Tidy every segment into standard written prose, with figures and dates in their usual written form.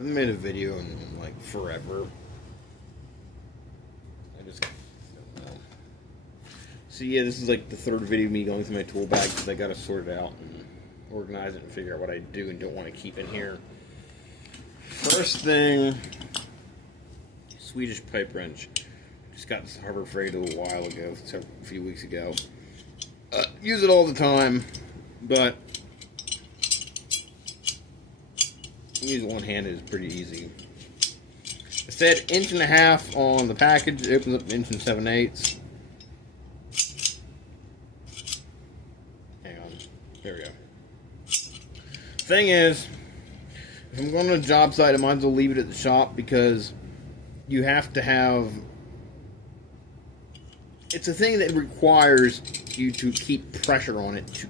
I haven't made a video in like forever. I just don't know. So yeah, this is like the third video of me going through my tool bag because I gotta sort it out and organize it and figure out what I do and don't want to keep in here. First thing, Swedish pipe wrench. Just got this Harbor Freight a little while ago, a few weeks ago. Use it all the time, but use it one-handed is pretty easy. It said 1.5 inches on the package. It opens up 1 7/8 inches. Hang on. There we go. Thing is, if I'm going to a job site, I might as well leave it at the shop because you have to have... It's a thing that requires you to keep pressure on it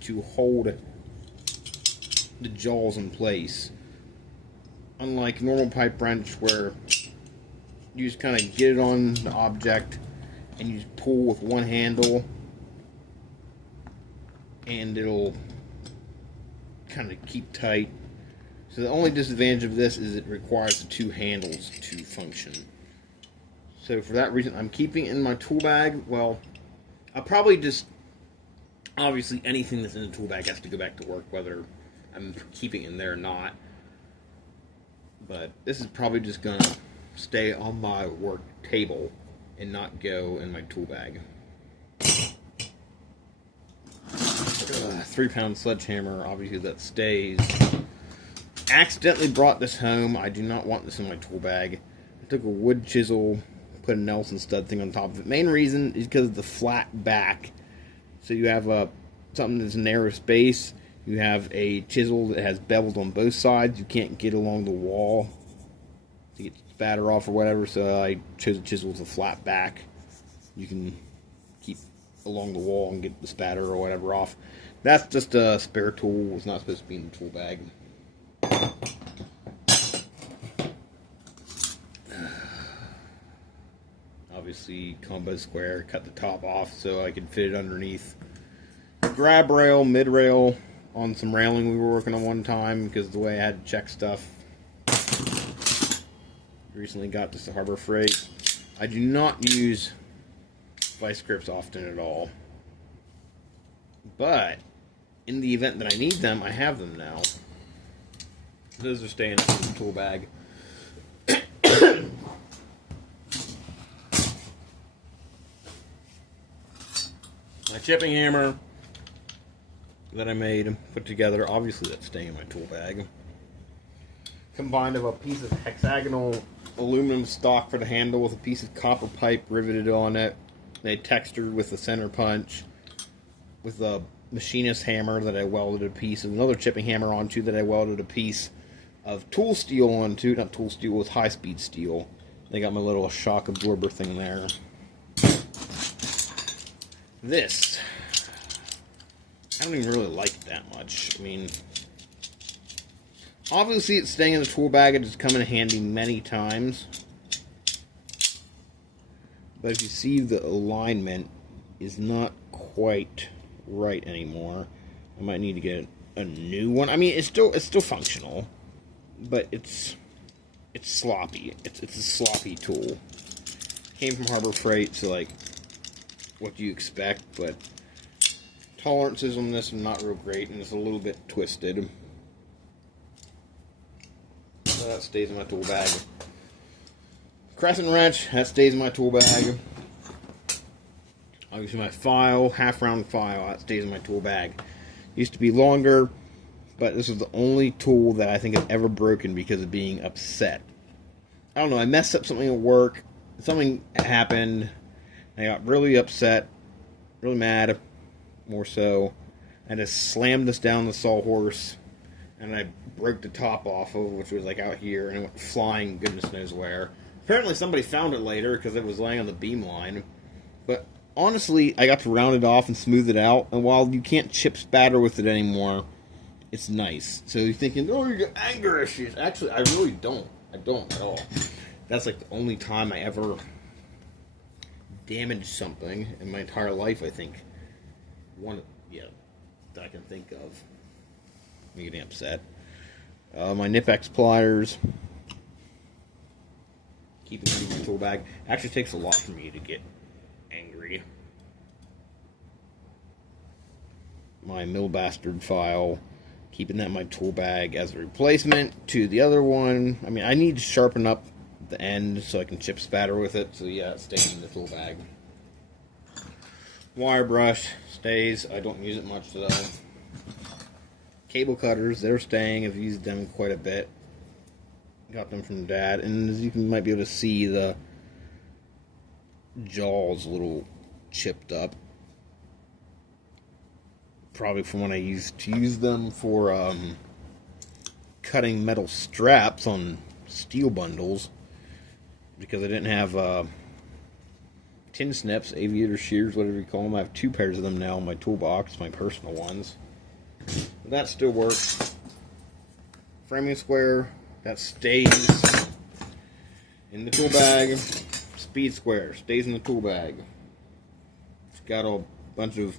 to hold the jaws in place. Unlike normal pipe wrench where you just kind of get it on the object and you just pull with one handle and it'll kind of keep tight. So the only disadvantage of this is it requires the two handles to function. So for that reason, I'm keeping it in my tool bag. Well, I'll probably just... Obviously, anything that's in the tool bag has to go back to work, whether I'm keeping it in there or not. But this is probably just going to stay on my work table and not go in my tool bag. 3-pound sledgehammer, obviously that stays. Accidentally brought this home. I do not want this in my tool bag. I took a wood chisel, put a Nelson stud thing on top of it. Main reason is because of the flat back. So you have something that's a narrow space. You have a chisel that has bevels on both sides. You can't get along the wall to get spatter off or whatever. So I chose a chisel with a flat back. You can keep along the wall and get the spatter or whatever off. That's just a spare tool. It's not supposed to be in the tool bag. Obviously, combo square, cut the top off so I could fit it underneath. Grab rail, mid rail on some railing we were working on one time because of the way I had to check stuff. Recently got this to Harbor Freight. I do not use vice grips often at all, but in the event that I need them, I have them now. Those are staying in the tool bag. My chipping hammer that I made and put together, obviously that's staying in my tool bag. Combined of a piece of hexagonal aluminum stock for the handle with a piece of copper pipe riveted on it. They textured with a center punch, with a machinist hammer that I welded a piece of another chipping hammer onto that I welded a piece of tool steel onto, not tool steel, with high-speed steel. They got my little shock absorber thing there. This, I don't even really like it that much. I mean, obviously it's staying in the tool bag. It's come in handy many times. But if you see, the alignment is not quite right anymore. I might need to get a new one. I mean, it's still functional, but it's sloppy. It's a sloppy tool. Came from Harbor Freight, so like, what do you expect? But tolerances on this are not real great, and it's a little bit twisted. So that stays in my tool bag. Crescent wrench, that stays in my tool bag. Obviously my file, half-round file, that stays in my tool bag. Used to be longer, but this is the only tool that I think has ever broken because of being upset. I don't know, I messed up something at work. Something happened. I got really upset, really mad, more so. I just slammed this down the sawhorse, and I broke the top off of it, which was like out here, and it went flying goodness knows where. Apparently somebody found it later because it was laying on the beam line. But honestly, I got to round it off and smooth it out, and while you can't chip spatter with it anymore, it's nice. So you're thinking, oh, you got anger issues. Actually, I really don't. I don't at all. That's like the only time I ever damaged something in my entire life, I think. One, yeah, that I can think of. Me getting upset. My Nip-X pliers. Keeping them in my tool bag. Actually takes a lot for me to get angry. My Mill Bastard file. Keeping that in my tool bag as a replacement to the other one. I mean, I need to sharpen up the end so I can chip spatter with it. So yeah, it stays in the tool bag. Wire brush stays. I don't use it much though. Cable cutters, they're staying. I've used them quite a bit. Got them from Dad, and as you might be able to see, the jaw's a little chipped up. Probably from when I used to use them for cutting metal straps on steel bundles, because I didn't have tin snips, aviator shears, whatever you call them. I have 2 pairs of them now in my toolbox, my personal ones. But that still works. Framing square, that stays in the tool bag. Speed square stays in the tool bag. It's got a bunch of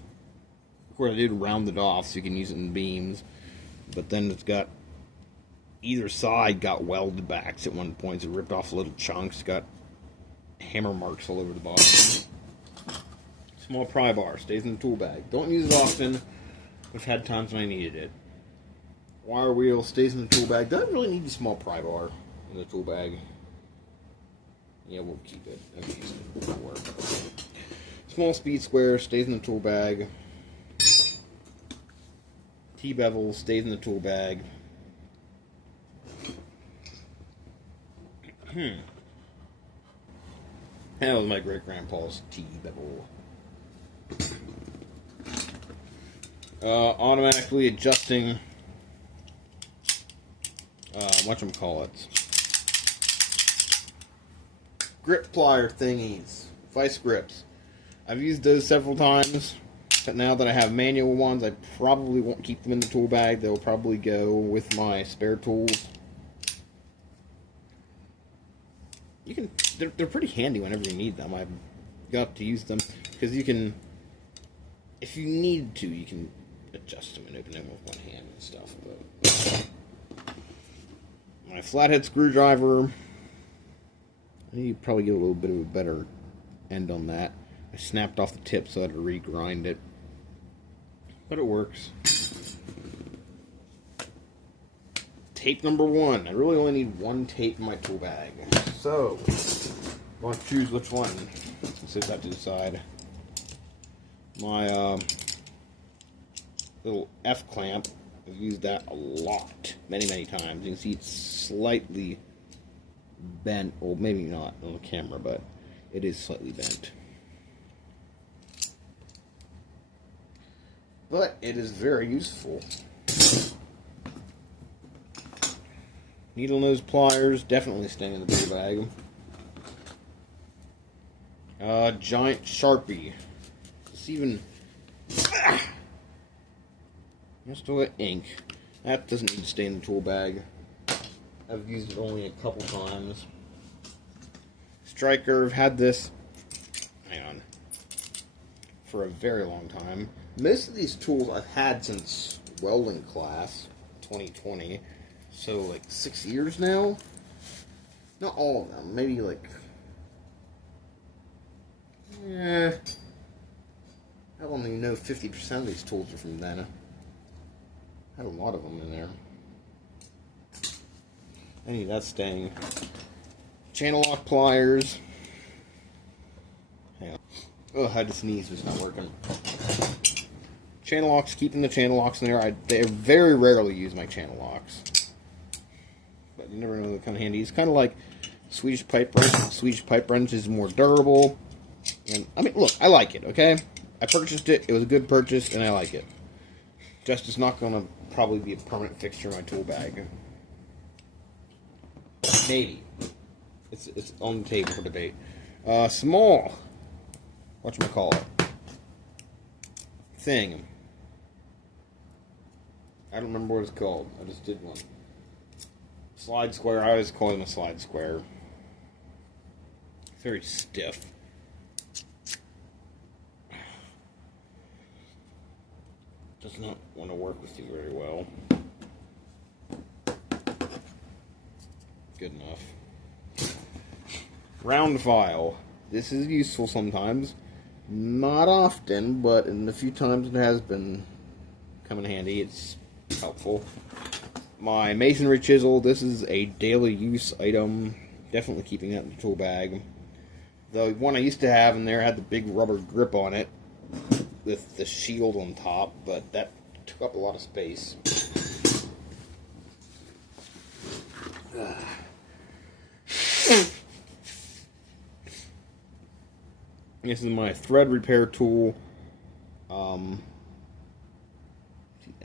course I did round it off so you can use it in beams, but then it's got either side got welded backs at one point, so it ripped off little chunks, got hammer marks all over the bottom. Small pry bar stays in the tool bag. Don't use it often. I've had times when I needed it. Wire wheel stays in the tool bag. Doesn't really need a small pry bar in the tool bag. Yeah, we'll keep it. I've used it before. Small speed square stays in the tool bag. T-bevel stays in the tool bag. That was my great-grandpa's T-bevel. Automatically adjusting whatchamacallit, grip plier thingies, vice grips. I've used those several times, but now that I have manual ones, I probably won't keep them in the tool bag. They'll probably go with my spare tools. They're pretty handy whenever you need them. I've got to use them because you can, if you need to, you can adjust them and open them with one hand and stuff. But my flathead screwdriver, I need to probably get a little bit of a better end on that. I snapped off the tip so I had to regrind it, but it works. Tape number 1. I really only need 1 tape in my tool bag. So, I'm going to choose which one. Set that to the side. My little F clamp, I've used that a lot, many times. You can see it's slightly bent, well maybe not on the camera, but it is slightly bent. But it is very useful. Needle nose pliers, definitely staying in the tool bag. Giant Sharpie. It's even... I still got ink. That doesn't need to stay in the tool bag. I've used it only a couple times. Striker, I've had this, hang on, for a very long time. Most of these tools I've had since welding class, 2020. So, like, 6 years now? Not all of them. Maybe, like... I don't even know 50% of these tools are from then. I had a lot of them in there. I need that staying. Channel lock pliers. Hang on. Oh, I had to sneeze. It's not working. Channel locks. Keeping the channel locks in there. They very rarely use my channel locks. But you never know, they're kind of handy. It's kind of like Swedish pipe wrench. Swedish pipe wrench is more durable. And I mean, look, I like it, okay? I purchased it. It was a good purchase, and I like it. Just it's not going to probably be a permanent fixture in my tool bag. Maybe. It's on the table for debate. Small. Whatchamacallit. Thing. I don't remember what it's called. I just did one. Slide square. I always call them a slide square. Very stiff. Does not want to work with you very well. Good enough. Round file. This is useful sometimes. Not often, but in the few times it has been come in handy, it's helpful. My masonry chisel. This is a daily use item. Definitely keeping that in the tool bag. The one I used to have in there had the big rubber grip on it with the shield on top, but that took up a lot of space. This is my thread repair tool.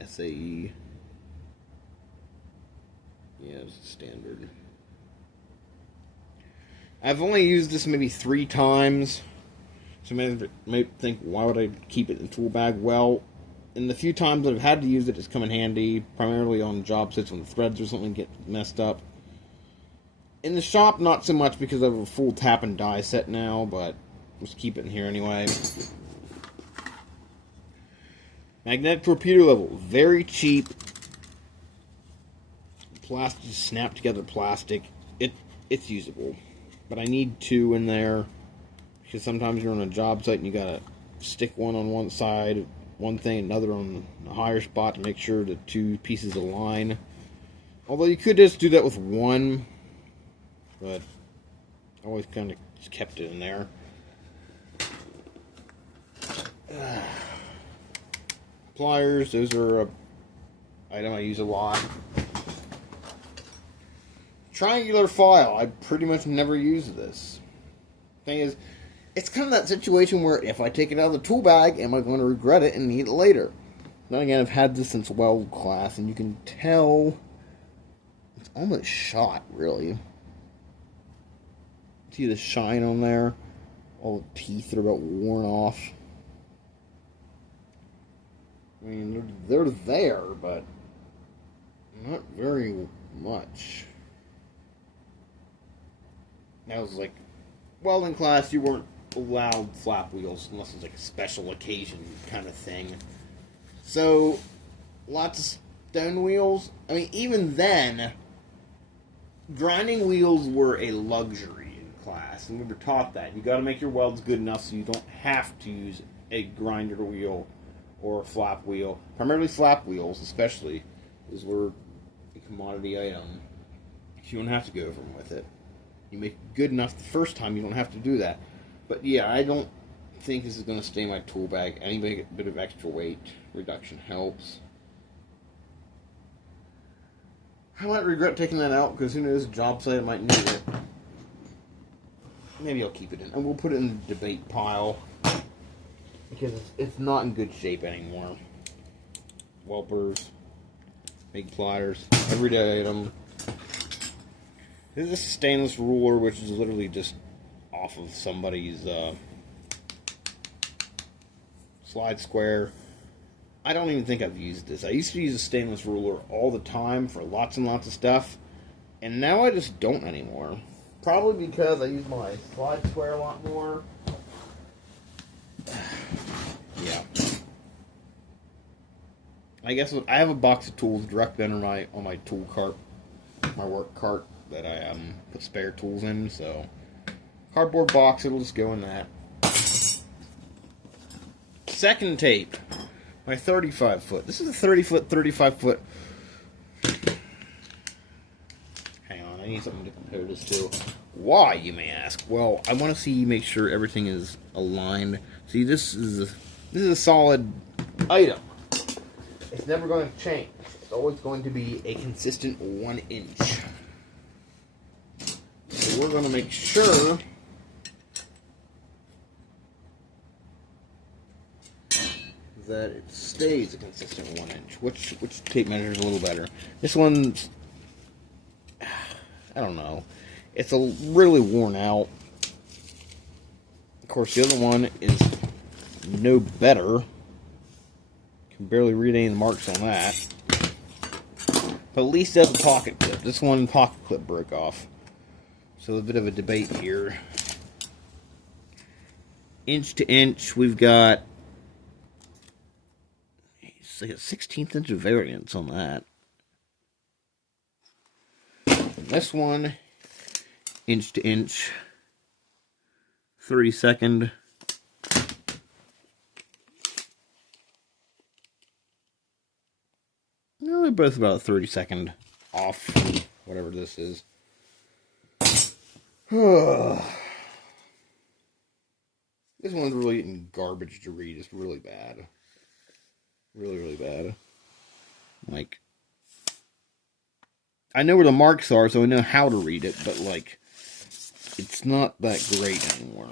SAE. Yeah, it's standard. I've only used this maybe 3 times. So you may think, why would I keep it in the tool bag? Well, in the few times I've had to use it, it's come in handy, primarily on job sites when the threads or something get messed up. In the shop, not so much because I have a full tap and die set now, but just keep it in here anyway. Magnetic torpedo level, very cheap. Plastic, snap together plastic. It's usable, but I need 2 in there because sometimes you're on a job site and you gotta stick one on one side, one thing, another on a higher spot to make sure the 2 pieces align. Although you could just do that with 1, but I always kind of just kept it in there. Pliers, those are an item I use a lot. Triangular file, I pretty much never use this. Thing is, it's kind of that situation where if I take it out of the tool bag, am I going to regret it and need it later? Then again, I've had this since weld class, and you can tell it's almost shot, really. See the shine on there? All the teeth are about worn off. I mean, they're there, but not very much. That was like, welding class, you weren't allowed flap wheels unless it was like a special occasion kind of thing. So, lots of stone wheels. I mean, even then, grinding wheels were a luxury in class, and we were taught that. You got to make your welds good enough so you don't have to use a grinder wheel or a flap wheel. Primarily flap wheels, especially, is were a commodity item. You don't have to go over them with it. You make it good enough the first time, you don't have to do that. But yeah, I don't think this is going to stay in my tool bag. Any bit of extra weight reduction helps. I might regret taking that out, because who knows, job site I might need it. Maybe I'll keep it in. And we'll put it in the debate pile, because it's not in good shape anymore. Welpers, big pliers, everyday item. This is a stainless ruler, which is literally just off of somebody's slide square. I don't even think I've used this. I used to use a stainless ruler all the time for lots and lots of stuff, and now I just don't anymore. Probably because I use my slide square a lot more. Yeah. I guess I have a box of tools directly under on my tool cart, my work cart that I put spare tools in. So cardboard box, it'll just go in that. Second tape, my 35 foot. This is a 30 foot, 35 foot. Hang on, I need something to compare this to. Why, you may ask? Well, I want to make sure everything is aligned. See, this is a solid item. It's never going to change. It's always going to be a consistent 1 inch. So we're going to make sure that it stays a consistent 1 inch. Which tape measure is a little better? This one's, I don't know. It's really worn out. Of course, the other one is no better. Can barely read any of the marks on that. But at least it has a pocket clip. This one pocket clip broke off. So a bit of a debate here. Inch to inch, we've got it's like a 1/16 inch of variance on that. this one, inch to inch, 32nd. No, they're both about 32nd off, whatever this is. This one's really getting garbage to read. It's really bad. Really, really bad. Like, I know where the marks are, so I know how to read it, but, like, it's not that great anymore.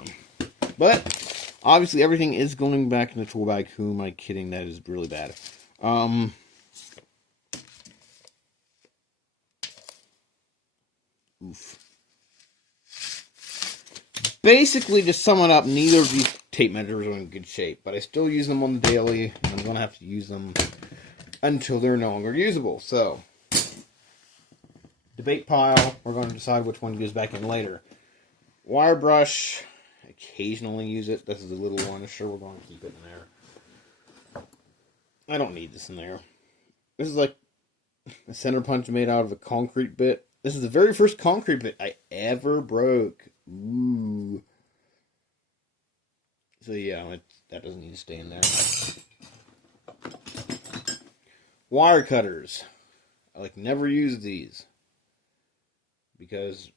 But, obviously, everything is going back in the tool bag. Who am I kidding? That is really bad. Oof. Basically, to sum it up, neither of these tape measures are in good shape, but I still use them on the daily, and I'm going to have to use them until they're no longer usable. So, debate pile, we're going to decide which one goes back in later. Wire brush, occasionally use it. This is a little one, sure, we're going to keep it in there. I don't need this in there. This is like a center punch made out of a concrete bit. This is the very first concrete bit I ever broke. Ooh. So yeah, that doesn't need to stay in there. Wire cutters. I never use these. Because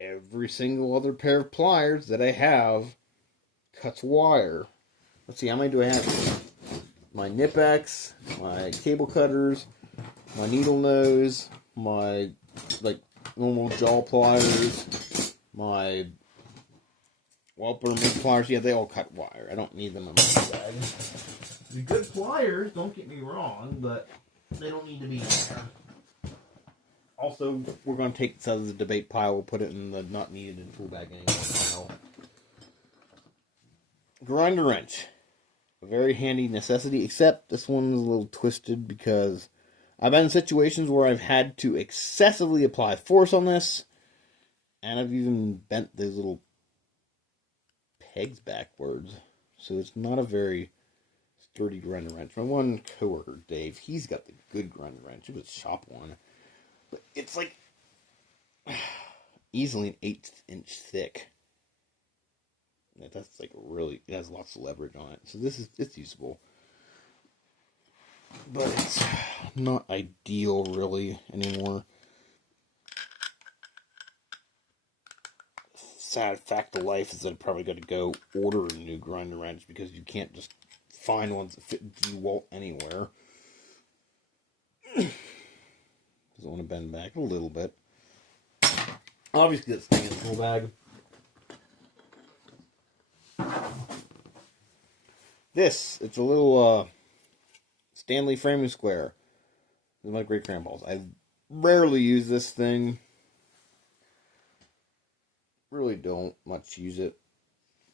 every single other pair of pliers that I have cuts wire. Let's see, how many do I have? My Nip-X, my cable cutters, my needle nose, my normal jaw pliers, my Walper Mid pliers. Yeah, they all cut wire. I don't need them in my bag. They're good pliers, don't get me wrong, but they don't need to be in there. Also, we're going to take this out of the debate pile. We'll put it in the not needed in tool bag anymore pile. Grinder wrench. A very handy necessity, except this one is a little twisted because I've been in situations where I've had to excessively apply force on this, and I've even bent those little pegs backwards. So it's not a very sturdy grinder wrench. My one coworker, Dave, he's got the good grinder wrench. It was a shop one. But it's easily an 1/8 inch thick. That's really, it has lots of leverage on it. So it's usable. But it's not ideal really anymore. Sad fact of life is that I'm probably going to go order a new grinder wrench because you can't just find ones that fit DeWalt anywhere. Doesn't want to bend back a little bit. Obviously, that's staying in the tool bag. It's a little Stanley framing square. This is my great grandpa's. I rarely use this thing. Really don't much use it,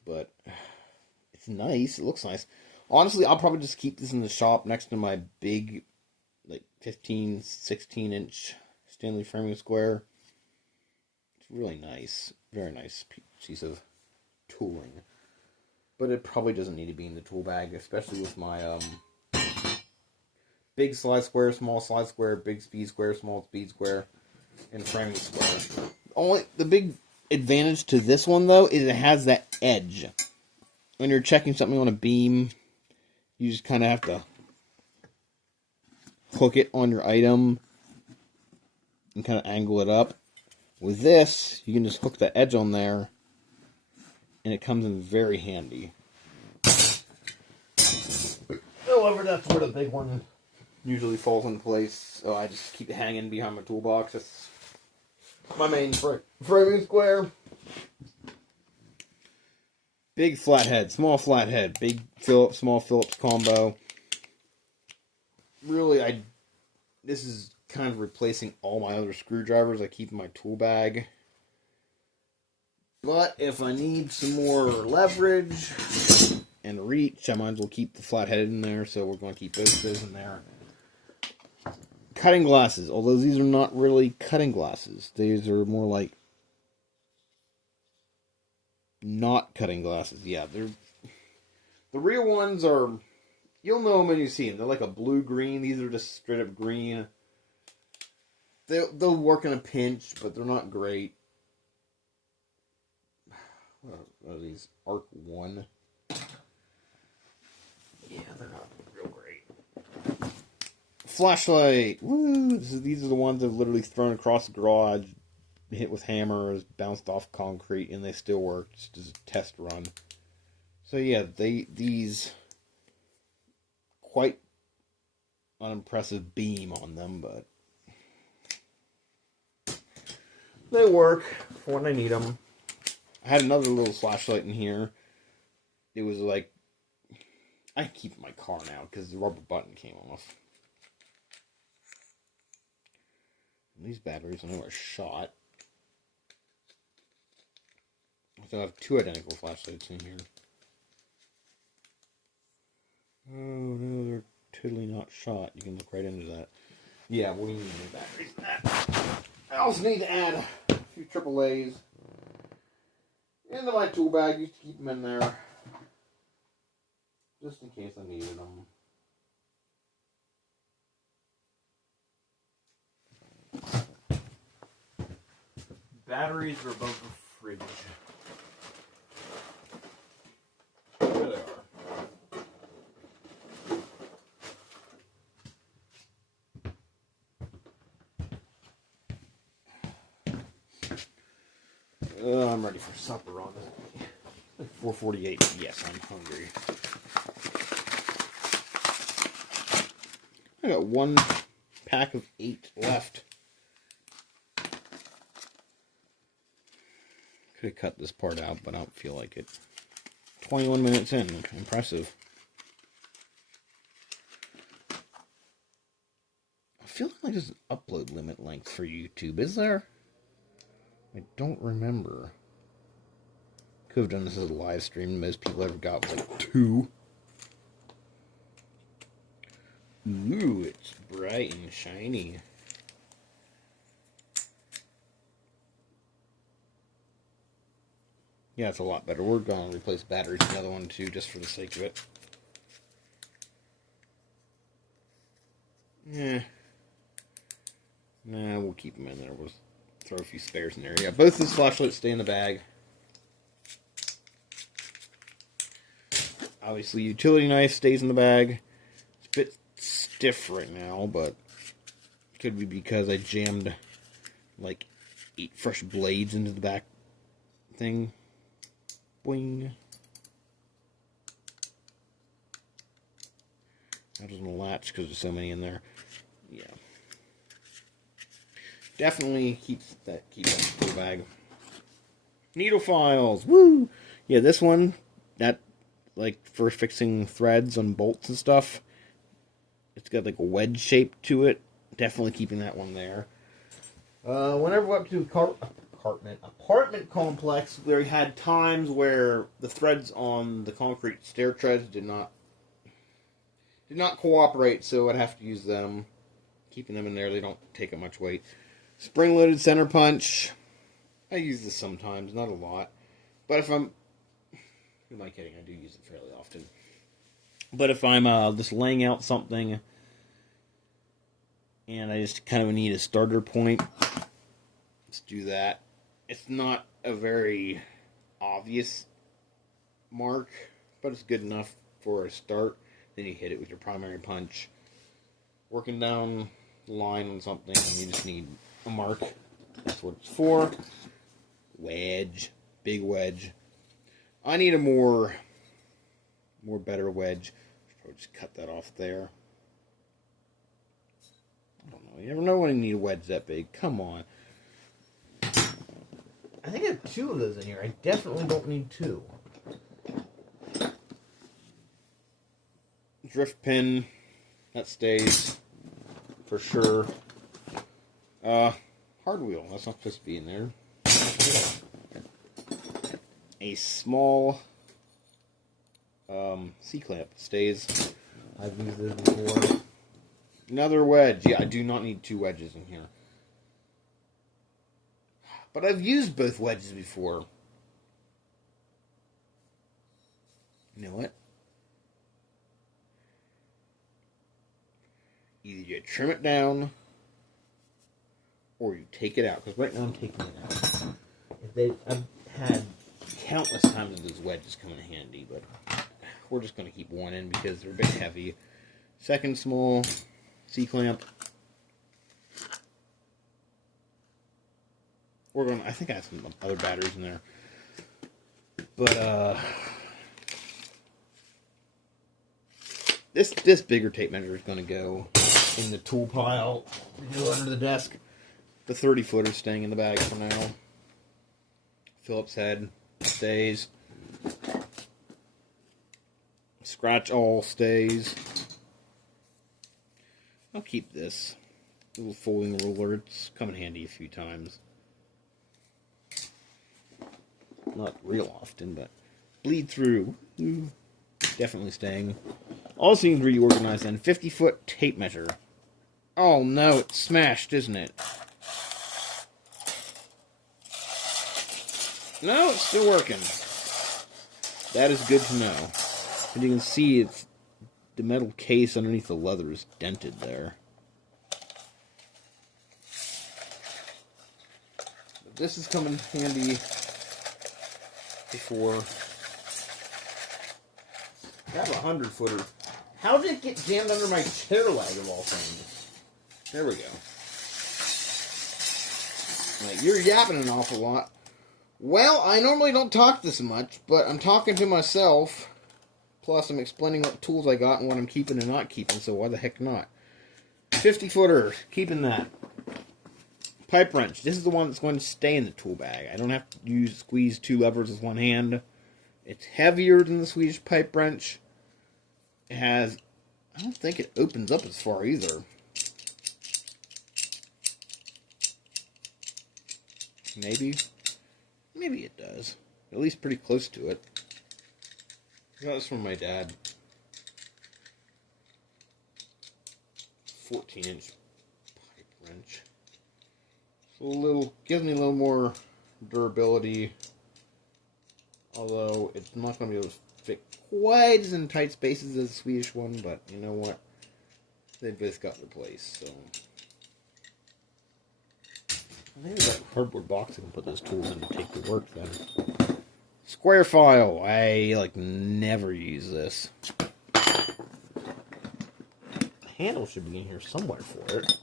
but it's nice. It looks nice. Honestly, I'll probably just keep this in the shop next to my big, 15, 16 inch Stanley framing square. It's really nice. Very nice piece of tooling. But it probably doesn't need to be in the tool bag, especially with my big slide square, small slide square, big speed square, small speed square, and framing square. The big advantage to this one, though, is it has that edge. When you're checking something on a beam, you just kind of have to hook it on your item and kind of angle it up. With this, you can just hook the edge on there, and it comes in very handy. However, that's where the big one usually falls in place, so I just keep it hanging behind my toolbox. That's my main framing square. Big flathead, small flathead, big Phillips, small Phillips combo. Really, this is kind of replacing all my other screwdrivers I keep in my tool bag. But if I need some more leverage and reach, I might as well keep the flathead in there, so we're going to keep both those in there. Cutting glasses, although these are not really cutting glasses. These are more like not cutting glasses. Yeah, the real ones are, you'll know them when you see them. They're like a blue-green. These are just straight up green. They'll work in a pinch, but they're not great. What are these? Arc 1. Yeah, they're not real great. Flashlight! Woo! These are the ones I've literally thrown across the garage, hit with hammers, bounced off concrete, and they still work. Just as a test run. So yeah, these quite unimpressive beam on them, but they work for when I need them. I had another little flashlight in here. It was like, I keep it in my car now because the rubber button came off. And these batteries, I know, are shot. So I have 2 identical flashlights in here. Oh no, they're totally not shot. You can look right into that. Yeah, we need new batteries in that. I also need to add a few AAAs into my tool bag. Used to keep them in there just in case I needed them. Batteries are above the fridge. There they are. I'm ready for supper on this. Like 4:48. Yes, I'm hungry. I got 1 pack of 8 left. Could have cut this part out, but I don't feel like it. 21 minutes in. Impressive. I feel like there's an upload limit length for YouTube. Is there? I don't remember. Could have done this as a live stream. Most people ever got was like 2. Ooh, it's bright and shiny. Yeah, it's a lot better. We're going to replace batteries in the other one too, just for the sake of it. Yeah. Nah, we'll keep them in there. We'll throw a few spares in there. Yeah, both of these flashlights stay in the bag. Obviously, utility knife stays in the bag. It's a bit stiff right now, but it could be because I jammed like 8 fresh blades into the back thing. Boing. That doesn't latch because there's so many in there. Yeah. Definitely keep that tool bag. Needle files. Woo! Yeah, this one, that, like, for fixing threads on bolts and stuff, it's got like a wedge shape to it. Definitely keeping that one there. Whenever we're up to apartment complex, we had times where the threads on the concrete stair treads did not cooperate, so I'd have to use them. Keeping them in there, they don't take up much weight. Spring-loaded center punch. I use this sometimes, not a lot. But if I'm... Who am I kidding? I do use it fairly often. But if I'm just laying out something and I just kind of need a starter point, let's do that. It's not a very obvious mark, but it's good enough for a start. Then you hit it with your primary punch. Working down the line on something, and you just need a mark. That's what it's for. Wedge. Big wedge. I need a more better wedge. Should probably just cut that off there. I don't know. You never know when you need a wedge that big. Come on. I think I have 2 of those in here. I definitely don't need 2. Drift pin. That stays. For sure. Hard wheel. That's not supposed to be in there. A small C-clamp stays. I've used this before. Another wedge. Yeah, I do not need 2 wedges in here. But I've used both wedges before. You know what? Either you trim it down, or you take it out. Because right now I'm taking it out. I've had countless times those wedges come in handy, but we're just going to keep one in because they're a bit heavy. Second small C-clamp. I think I have some other batteries in there. But, this bigger tape measure is going to go in the tool pile, go under the desk. The 30-footer staying in the bag for now. Phillips head stays. Scratch all stays. I'll keep this little folding ruler. It's come in handy a few times. Not real often, but bleed through. Definitely staying. All seems reorganized then. 50-foot tape measure. Oh no, it's smashed, isn't it? No, it's still working. That is good to know. And you can see it's the metal case underneath the leather is dented there. But this has come in handy before. I have a 100-footer. How did it get jammed under my chair leg of all things? There we go. Like, you're yapping an awful lot. Well, I normally don't talk this much, but I'm talking to myself. Plus, I'm explaining what tools I got and what I'm keeping and not keeping, so why the heck not? 50-footer, keeping that. Pipe wrench. This is the one that's going to stay in the tool bag. I don't have to squeeze 2 levers with one hand. It's heavier than the Swedish pipe wrench. It has, I don't think it opens up as far either. Maybe it does. At least pretty close to it. I got this from my dad. 14-inch pipe wrench. So gives me a little more durability. Although it's not going to be able to fit quite as in tight spaces as the Swedish one, but you know what? They both got their place, so. I think there's a cardboard box I can put those tools in to take the work then. Square file. I never use this. The handle should be in here somewhere for it.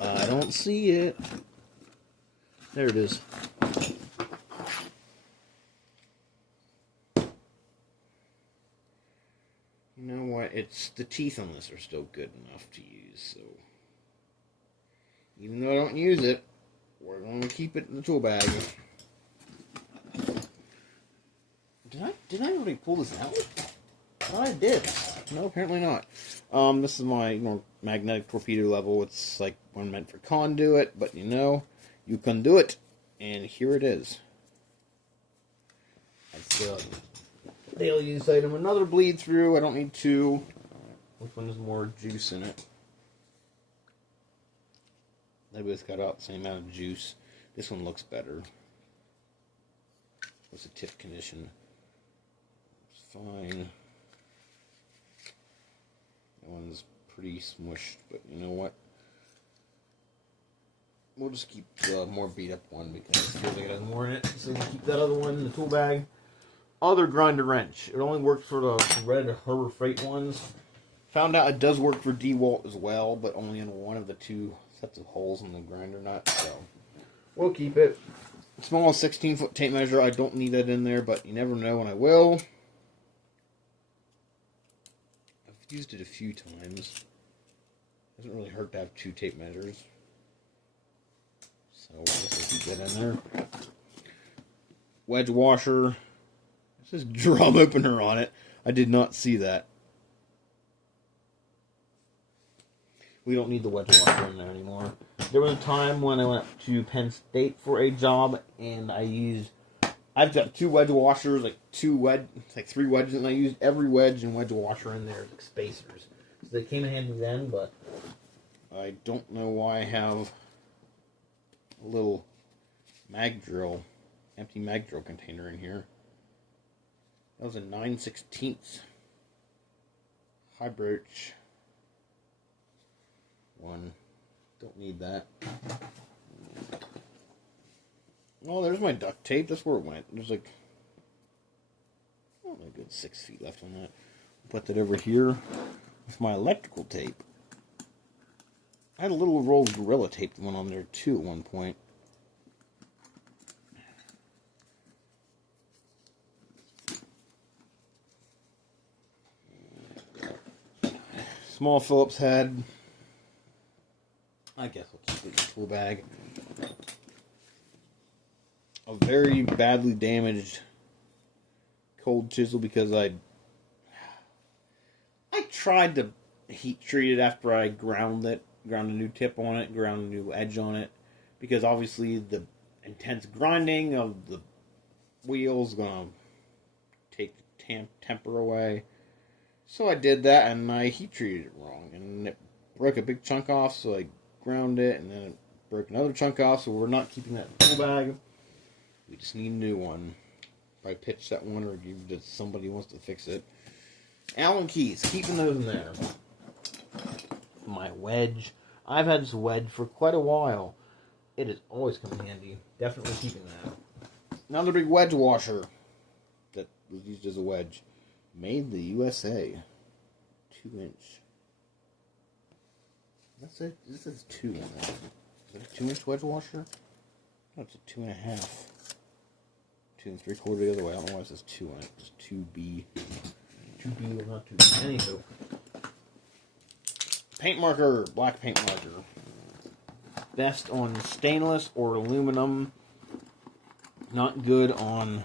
I don't see it. There it is. You know what? The teeth on this are still good enough to use, so even though I don't use it, we're going to keep it in the tool bag. Did I already pull this out? I thought I did. No, apparently not. This is my magnetic torpedo level. It's like one meant for conduit, but you can do it, and here it is. That's the daily use item. Another bleed through. I don't need 2. Which one has more juice in it? They both got out the same amount of juice. This one looks better. What's the tip condition? It's fine. That one's pretty smushed, but you know what? We'll just keep the more beat up one because it feels like it has more in it. So we'll keep that other one in the tool bag. Other grinder wrench. It only works for the red Harbor Freight ones. Found out it does work for DeWalt as well, but only in one of the 2 sets of holes in the grinder nut. So we'll keep it. Small 16-foot tape measure. I don't need that in there, but you never know when I will. I've used it a few times. Doesn't really hurt to have 2 tape measures. So we'll just keep that in there. Wedge washer. It says drum opener on it. I did not see that. We don't need the wedge washer in there anymore. There was a time when I went up to Penn State for a job, and I've got 2 wedge washers, like 3 wedges, and I used every wedge and wedge washer in there, like spacers. So they came in handy then, but I don't know why I have a little empty mag drill container in here. That was a 9/16 high broach one. Don't need that. Oh, there's my duct tape. That's where it went. There's like, oh, a good 6 feet left on that. Put that over here with my electrical tape. I had a little roll of Gorilla Tape that went on there too at one point. Small Phillips head. I guess I'll keep it in the tool bag. A very badly damaged cold chisel because I tried to heat treat it after I ground a new tip on it, ground a new edge on it, because obviously the intense grinding of the wheel is going to take the temper away. So I did that, and I heat treated it wrong, and it broke a big chunk off, so I ground it, and then it broke another chunk off, so we're not keeping that tool bag. We just need a new one. Probably pitch that one, or give it to somebody who wants to fix it. Allen keys, keeping those in there. My wedge. I've had this wedge for quite a while. It has always come in handy. Definitely keeping that. Another big wedge washer that was used as a wedge. Made in the USA. 2-inch. That's it. This is 2 on that. Is that a 2-inch wedge washer? No, it's a 2.5. 2 3/4 the other way. I don't know why it says 2 on it. It's 2B. 2B or not 2B. Anywho. Paint marker. Black paint marker. Best on stainless or aluminum. Not good on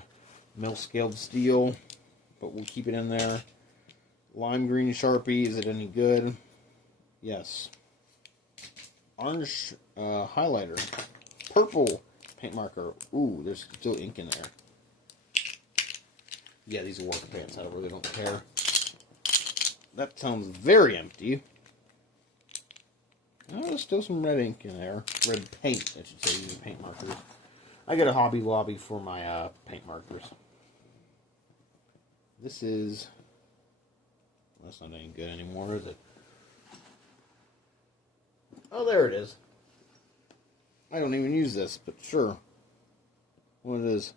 mill-scaled steel, but we'll keep it in there. Lime green Sharpie. Is it any good? Yes. Orange highlighter. Purple paint marker. Ooh, there's still ink in there. Yeah, these are work pants. I really don't care. That sounds very empty. Oh, there's still some red ink in there. Red paint, I should say. These are paint markers. I get a Hobby Lobby for my paint markers. This is... That's not any good anymore, is it? Oh, there it is. I don't even use this, but sure. One of those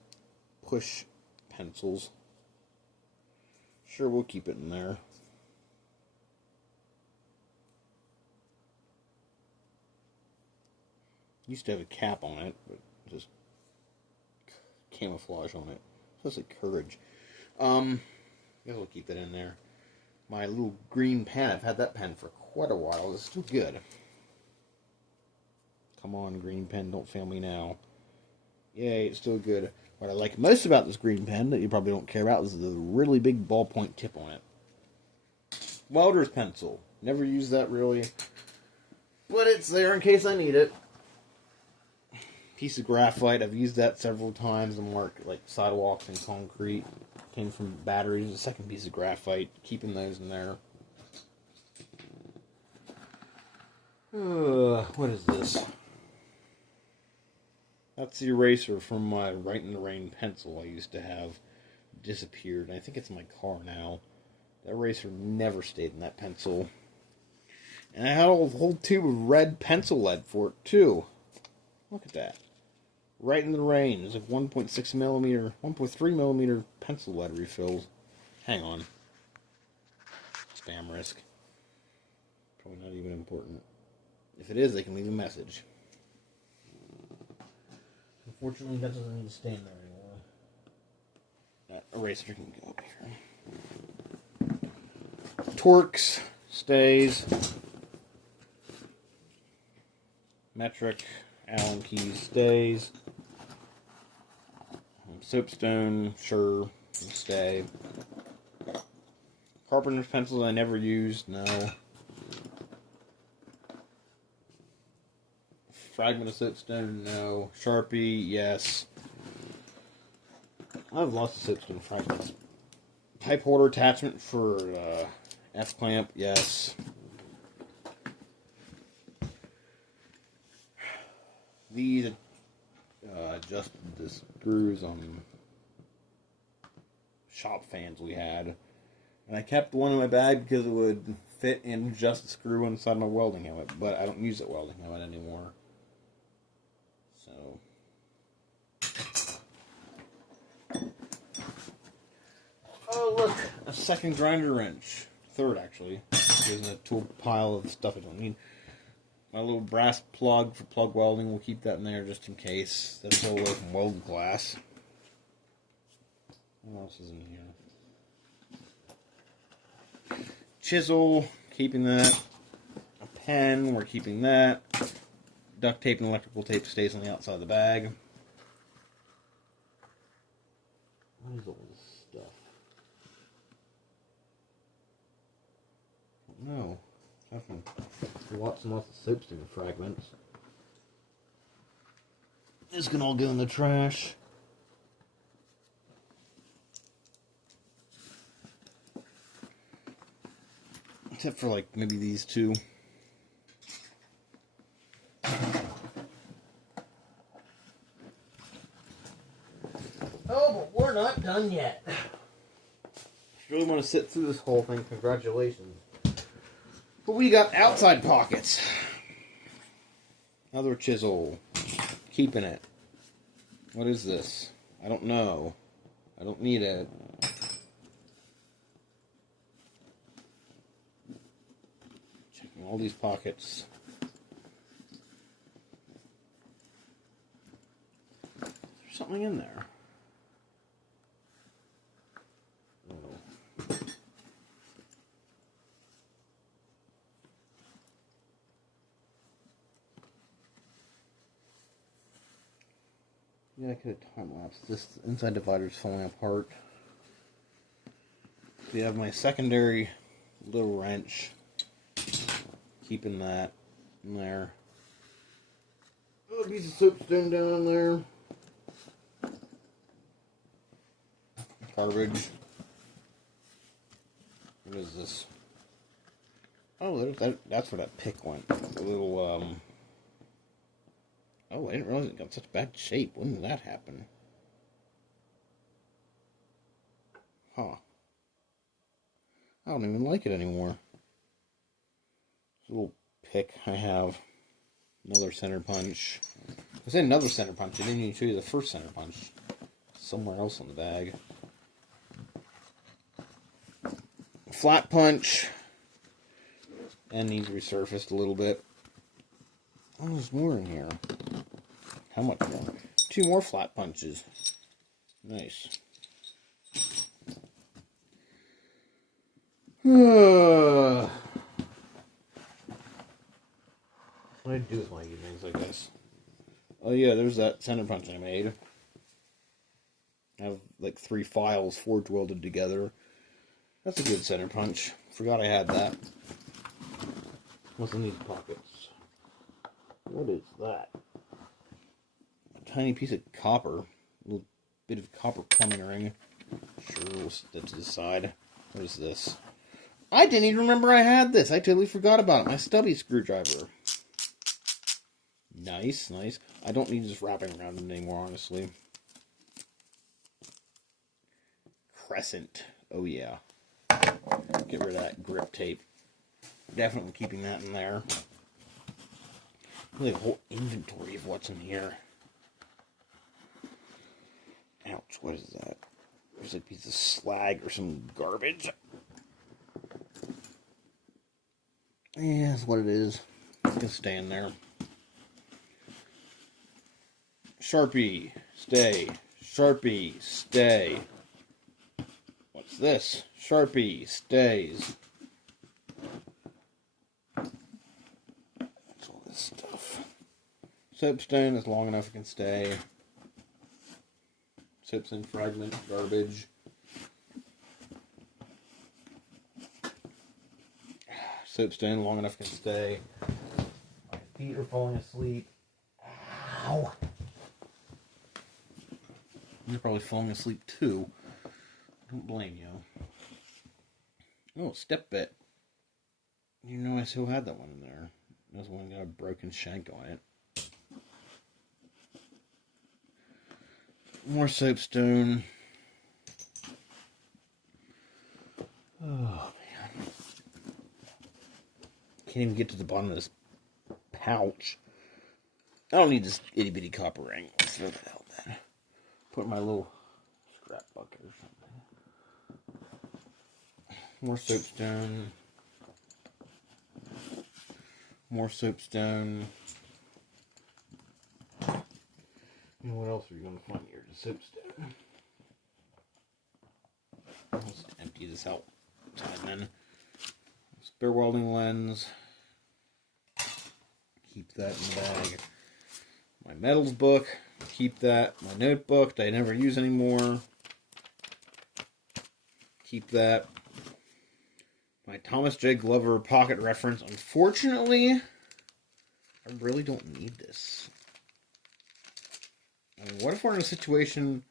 push pencils. Sure, we'll keep it in there. Used to have a cap on it, but just camouflage on it. So it's like courage. I guess we'll keep it in there. My little green pen. I've had that pen for quite a while. It's still good. Come on, green pen, don't fail me now. Yay, it's still good. What I like most about this green pen that you probably don't care about is the really big ballpoint tip on it. Welder's pencil. Never use that really. But it's there in case I need it. Piece of graphite. I've used that several times to mark like sidewalks and concrete. Came from batteries. A second piece of graphite. Keeping those in there. What is this? That's the eraser from my Write in the Rain pencil I used to have. Disappeared. I think it's in my car now. That eraser never stayed in that pencil. And I had a whole tube of red pencil lead for it, too. Look at that. Write in the Rain. There's like 1.6 millimeter, 1.3 millimeter pencil lead refills. Hang on. Spam risk. Probably not even important. If it is, they can leave a message. Unfortunately, that doesn't need to stay in there anymore. That eraser can go up here. Torx stays. Metric Allen keys stays. Soapstone, sure, will stay. Carpenter's pencils I never used, no. Fragment of soapstone, no. Sharpie, yes. I've lost the soapstone fragments. Pipe holder attachment for F-clamp, yes. These adjusted the screws on shop fans we had. And I kept one in my bag because it would fit in just the screw inside my welding helmet, but I don't use that welding helmet anymore. So, oh look, a second grinder wrench. Third, actually. There's a tool pile of stuff I don't need. My little brass plug for plug welding, we'll keep that in there just in case. That's all away from welded glass. What else is in here? Chisel, keeping that. A pen, we're keeping that. Duct tape and electrical tape stays on the outside of the bag. What is all this stuff? No. Nothing. Lots and lots of soapstone fragments. This can all go in the trash. Except for, like, maybe these two. Oh, but we're not done yet. If you really want to sit through this whole thing, congratulations. But we got outside pockets. Another chisel. Keeping it. What is this? I don't know. I don't need it. Checking all these pockets. There's something in there. Oh. Yeah, I could have time-lapsed. This inside divider is falling apart. We have my secondary little wrench. Keeping that in there. Oh, a piece of soapstone down in there. Garbage. What is this? Oh, that's where that pick went. A little, Oh, I didn't realize it got such bad shape. When did that happen? Huh. I don't even like it anymore. This little pick I have. Another center punch. I said another center punch. I didn't even show you the first center punch. Somewhere else in the bag. Flat punch. And needs resurfaced a little bit. Oh, there's more in here. How much more? 2 more flat punches. Nice. What do I do with my evenings, I guess? Oh yeah, there's that center punch I made. I have like 3 files forge welded together. That's a good center punch. Forgot I had that. What's in these pockets? What is that? A tiny piece of copper. A little bit of copper plumbing ring. Sure, we'll step to the side. What is this? I didn't even remember I had this. I totally forgot about it. My stubby screwdriver. Nice, nice. I don't need this wrapping around it anymore, honestly. Crescent. Oh, yeah. Get rid of that grip tape. Definitely keeping that in there. Really a whole inventory of what's in here. Ouch, what is that? There's a piece of slag or some garbage. Yeah, that's what it is. It's gonna stay in there. Sharpie, stay. Sharpie, stay. What's this? Sharpie, stays. What's all this stuff? Soapstone is long enough it can stay. Soapstone fragment, garbage. Soapstone long enough can stay. My feet are falling asleep. Ow! You're probably falling asleep too. Don't blame you. Oh, step bit. You know I still had that one in there. That's one got a broken shank on it. More soapstone. Oh, man. Can't even get to the bottom of this pouch. I don't need this itty bitty copper ring. Let's throw that out then. Put in my little scrap bucket or something. More soapstone. More soapstone. And what else are you going to find here? Just soapstone. Let's empty this out. And then spare welding lens. Keep that in the bag. My metals book. Keep that. My notebook that I never use anymore. Keep that. My Thomas J. Glover pocket reference. Unfortunately, I really don't need this. I mean, what if we're in a situation...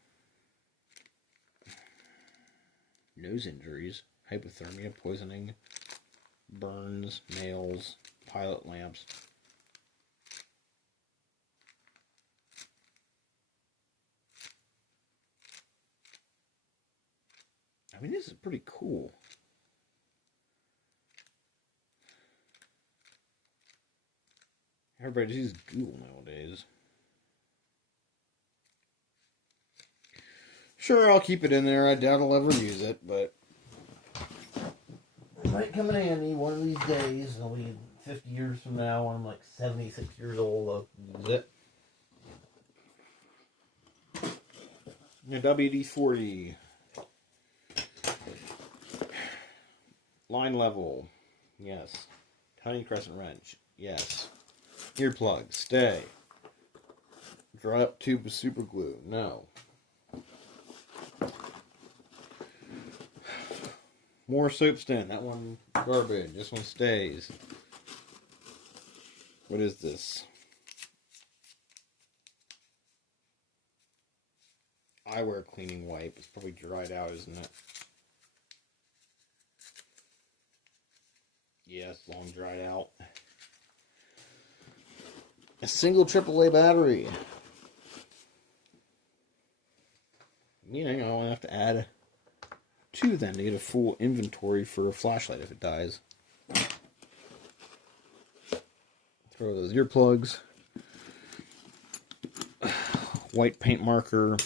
Nose injuries, hypothermia, poisoning, burns, nails, pilot lamps. I mean, this is pretty cool. Everybody uses Google nowadays. Sure, I'll keep it in there. I doubt I'll ever use it, but it might come in handy one of these days. It'll be 50 years from now when I'm like 76 years old. I'll use it. Your WD-40. Line level. Yes. Tiny crescent wrench. Yes. Earplugs. Stay. Dry up tube with super glue. No. More soapstone. That one garbage. This one stays. What is this? Eyewear cleaning wipe. It's probably dried out, isn't it? Yes, long dried out. A single AAA battery. Meaning I only have to add 2 then to get a full inventory for a flashlight if it dies. Throw those earplugs. White paint marker.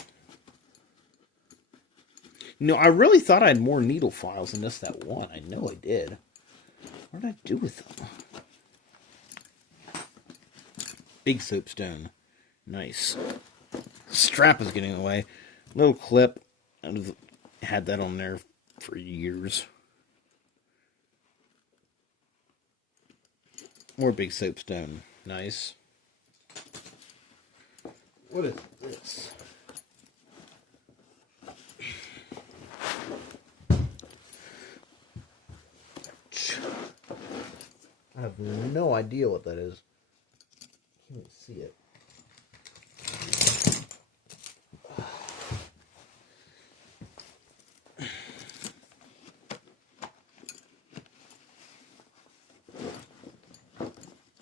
You know, I really thought I had more needle files than just that one. I know I did. What did I do with them? Big soapstone. Nice. Strap is getting away. Little clip. I've had that on there for years. More big soapstone. Nice. What is this? I have no idea what that is. Can't even see it.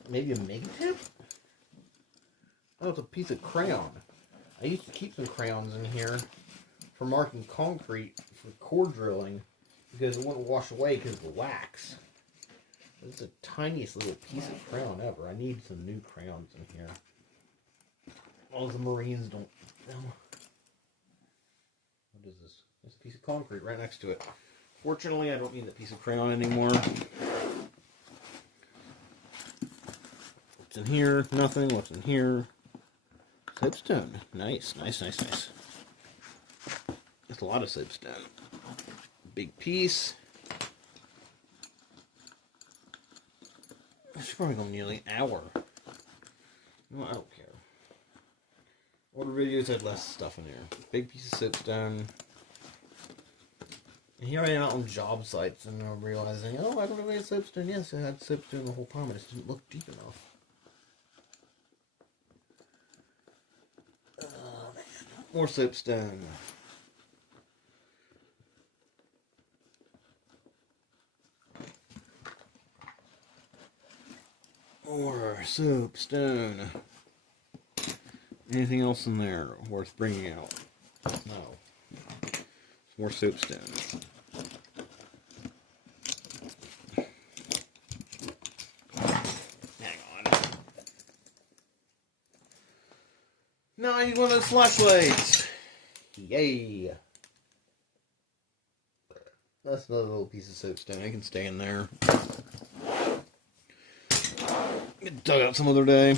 Maybe a mega tip? Oh, it's a piece of crayon. I used to keep some crayons in here for marking concrete for core drilling because it wouldn't wash away because of the wax. This is the tiniest little piece of crayon ever. I need some new crayons in here. All the Marines don't eat them. What is this? There's a piece of concrete right next to it. Fortunately, I don't need that piece of crayon anymore. What's in here? Nothing. What's in here? Soapstone. Nice, nice, nice, nice. That's a lot of soapstone. Big piece. It's probably going nearly an hour. No, I don't care. Older videos had less stuff in there. Big piece of soapstone. And here I am out on job sites and I'm realizing, oh, I don't have any soapstone. Yes, I had soapstone the whole time. I just didn't look deep enough. Oh, man. More soapstone. More soapstone. Anything else in there worth bringing out? No. More soapstone. Now I need one of those flashlights. Yay. That's another little piece of soapstone. It can stay in there. Get dug out some other day.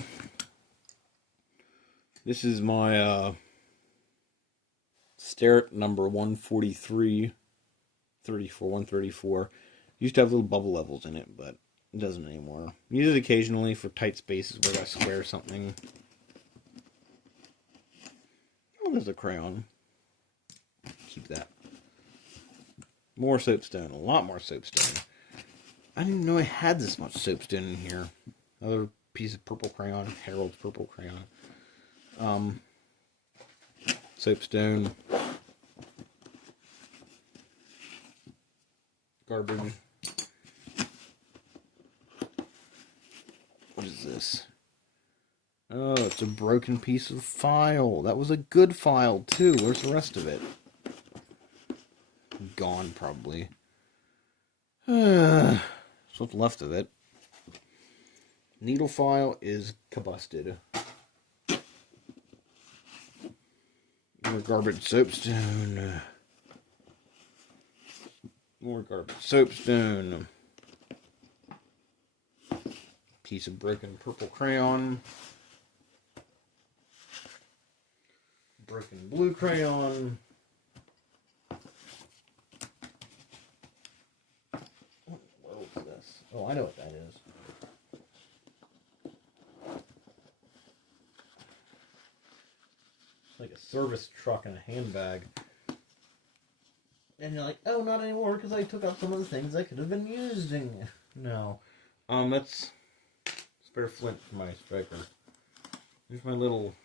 This is my Starrett number 143, 134. Used to have little bubble levels in it, but it doesn't anymore. Use it occasionally for tight spaces where I square something. Oh, there's a crayon. Keep that. More soapstone. A lot more soapstone. I didn't even know I had this much soapstone in here. Another piece of purple crayon. Harold's purple crayon. Soapstone. Garbage. What is this? Oh, it's a broken piece of file. That was a good file, too. Where's the rest of it? Gone, probably. What's left of it? Needle file is kabusted. More garbage soapstone. More garbage soapstone. Piece of broken purple crayon. Broken blue crayon. What is this? Oh, I know what that is. It's like a service truck and a handbag. And you're like, oh, not anymore, because I took out some of the things I could have been using. No. That's spare flint for my striker. Here's my little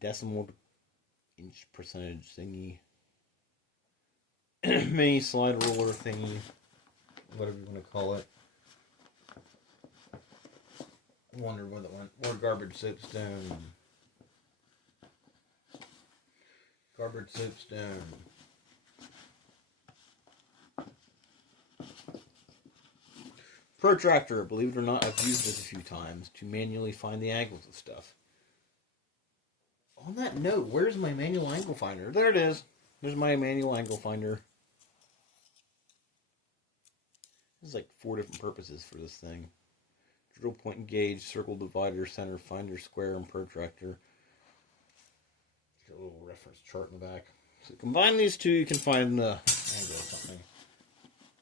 decimal inch percentage thingy. Mini slide roller thingy. Whatever you want to call it. I wonder where that went. More garbage soapstone. Garbage soapstone. Protractor. Believe it or not, I've used this a few times to manually find the angles of stuff. On that note, where's my manual angle finder? There it is. There's my manual angle finder. There's like 4 different purposes for this thing. Drill point and gauge, circle divider, center, finder, square, and protractor. Got a little reference chart in the back. So combine these two, you can find the angle of something.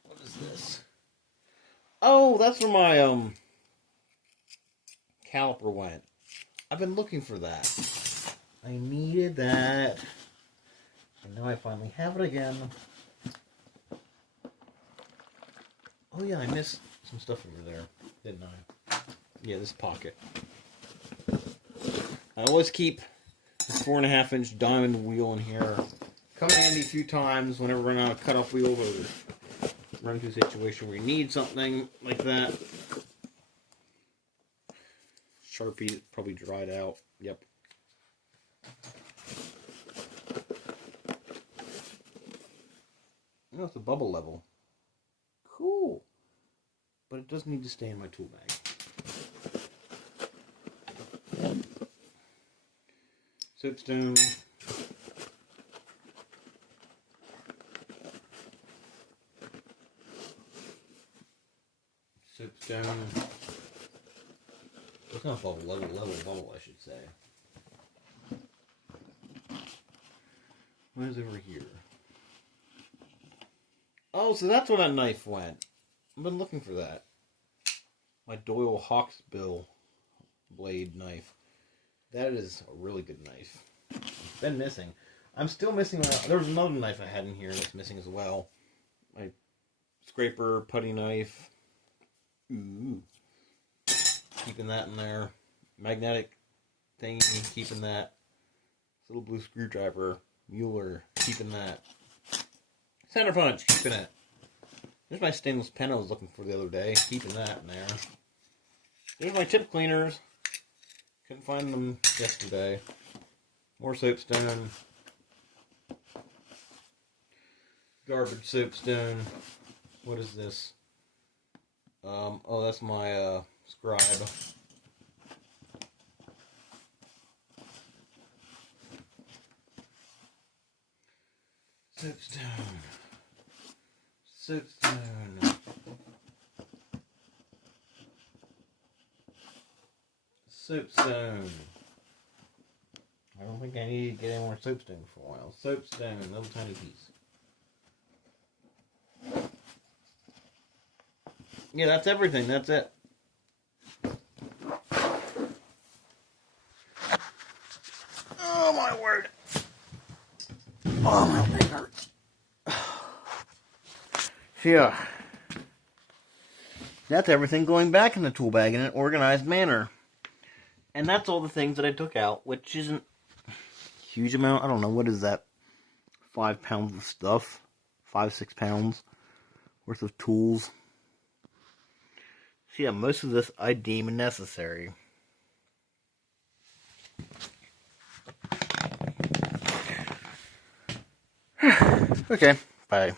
What is this? Oh, that's where my caliper went. I've been looking for that. I needed that. And now I finally have it again. Oh yeah, I missed some stuff over there, didn't I? Yeah, this pocket. I always keep this 4.5-inch diamond wheel in here. Come handy a few times whenever we're on a cutoff wheel or run into a situation where you need something like that. Sharpie probably dried out. Yep. Oh, it's a bubble level. Cool. But it does need to stay in my tool bag. Soapstone. Soapstone. It's not bubble, level bubble, I should say. What is over here? Oh, so that's where that knife went. I've been looking for that. My Doyle Hawksbill blade knife. That is a really good knife. It's been missing. I'm still missing. There was another knife I had in here that's missing as well. My scraper, putty knife. Ooh. Keeping that in there. Magnetic thing, keeping that. Little blue screwdriver. Mueller, keeping that. Center punch, keeping it. There's my stainless pen I was looking for the other day. Keeping that in there. There's my tip cleaners. Couldn't find them yesterday. More soapstone. Garbage soapstone. What is this? Oh, that's my scribe. Soapstone. Soapstone. Soapstone. I don't think I need to get any more soapstone for a while. Soapstone, little tiny piece. Yeah, that's everything. That's it. Oh my word. Oh my thing hurts. Yeah. That's everything going back in the tool bag in an organized manner. And that's all the things that I took out, which isn't a huge amount. I don't know, what is that? 5 pounds of stuff? 5-6 pounds worth of tools. So yeah, most of this I deem necessary. Okay, bye.